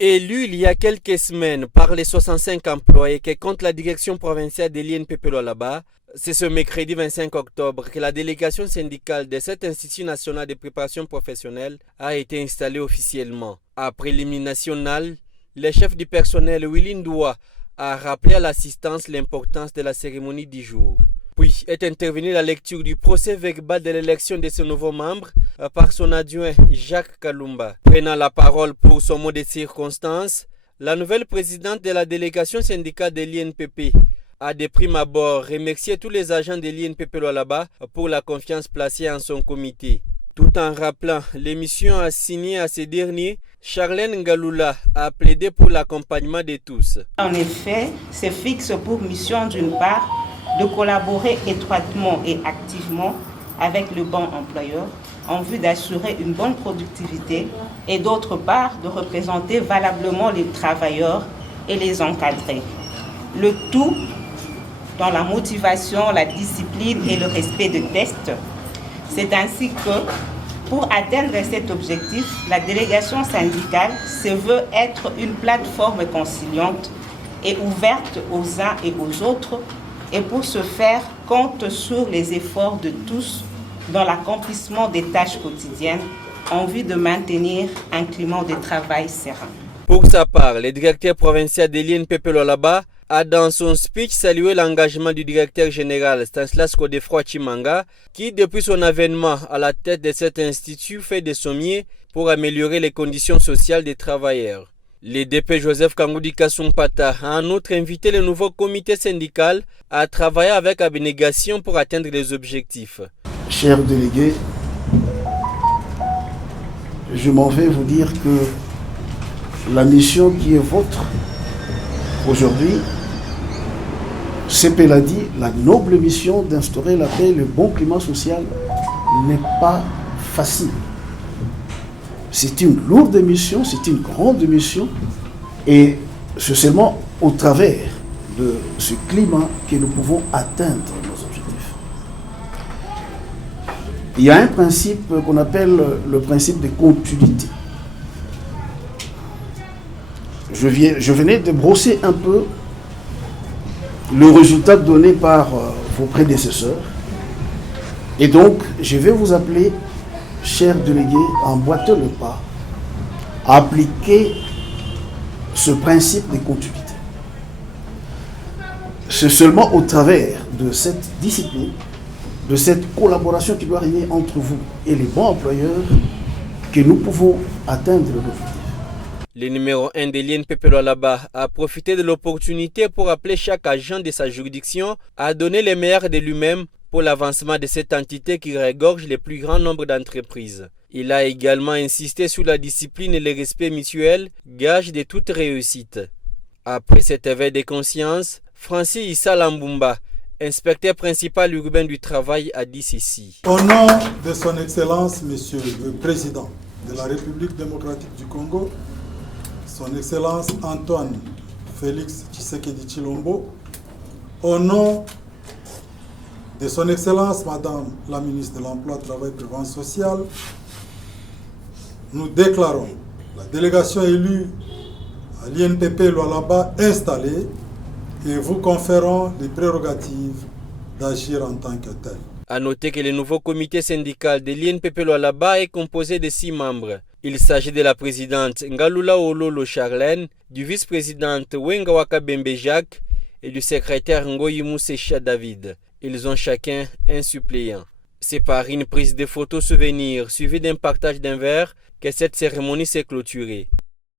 Élu il y a quelques semaines par les 65 employés que compte la direction provinciale de l'INPP Lualaba, c'est ce mercredi 25 octobre que la délégation syndicale de cet Institut national de préparation professionnelle a été installée officiellement. Après l'hymne national, le chef du personnel Willy Ndoua a rappelé à l'assistance l'importance de la cérémonie du jour. Puis est intervenue la lecture du procès-verbal de l'élection de ce nouveau membre par son adjoint Jacques Kalumba. Prenant la parole pour son mot de circonstance, la nouvelle présidente de la délégation syndicale de l'INPP a de prime abord remercié tous les agents de l'INPP Lualaba pour la confiance placée en son comité. Tout en rappelant les missions assignées à ces derniers, Charlène Ngaloula a plaidé pour l'accompagnement de tous. En effet, c'est fixe pour mission d'une part de collaborer étroitement et activement avec le bon employeur en vue d'assurer une bonne productivité et d'autre part de représenter valablement les travailleurs et les encadrer. Le tout dans la motivation, la discipline et le respect des tests. C'est ainsi que, pour atteindre cet objectif, la délégation syndicale se veut être une plateforme conciliante et ouverte aux uns et aux autres, et pour ce faire, compte sur les efforts de tous dans l'accomplissement des tâches quotidiennes en vue de maintenir un climat de travail serein. Pour sa part, le directeur provincial de l'INPP Lualaba a dans son speech salué l'engagement du directeur général Stanislas Godefroy Chimanga qui, depuis son avènement à la tête de cet institut, fait de son mieux pour améliorer les conditions sociales des travailleurs. Le DP Joseph Kangoudi Kassumpata a en outre invité le nouveau comité syndical à travailler avec abnégation pour atteindre les objectifs. Chers délégués, je m'en vais vous dire que la mission qui est vôtre aujourd'hui, CP l'a dit, la noble mission d'instaurer la paix et le bon climat social n'est pas facile. C'est une lourde mission, c'est une grande mission, et c'est seulement au travers de ce climat que nous pouvons atteindre nos objectifs. Il y a un principe qu'on appelle le principe de continuité. Je venais de brosser un peu le résultat donné par vos prédécesseurs, et donc je vais vous appeler, chers délégués, à emboîter le pas, à appliquer ce principe de continuité. C'est seulement au travers de cette discipline, de cette collaboration qui doit régner entre vous et les bons employeurs que nous pouvons atteindre l'objectif. Le numéro 1 de l'INPP Lualaba a profité de l'opportunité pour appeler chaque agent de sa juridiction à donner le meilleur de lui-même pour l'avancement de cette entité qui regorge le plus grand nombre d'entreprises. Il a également insisté sur la discipline et le respect mutuel, gage de toute réussite. Après cet éveil de conscience, Francis Issa Lambumba, inspecteur principal urbain du travail, a dit ceci. Au nom de son Excellence, Monsieur le Président de la République démocratique du Congo, son Excellence Antoine Félix Tshisekedi Tshilombo, au nom de son Excellence Madame la Ministre de l'Emploi, Travail et Prévention sociale, nous déclarons la délégation élue à l'INPP Lualaba installée et vous conférons les prérogatives d'agir en tant que tel. A noter que le nouveau comité syndical de l'INPP Lualaba est composé de 6 membres. Il s'agit de la présidente Ngaloula Ololo Charlène, du vice-présidente Wengawaka Bembe Jacques et du secrétaire Ngoyimou Secha David. Ils ont chacun un suppléant. C'est par une prise de photos souvenirs suivie d'un partage d'un verre que cette cérémonie s'est clôturée.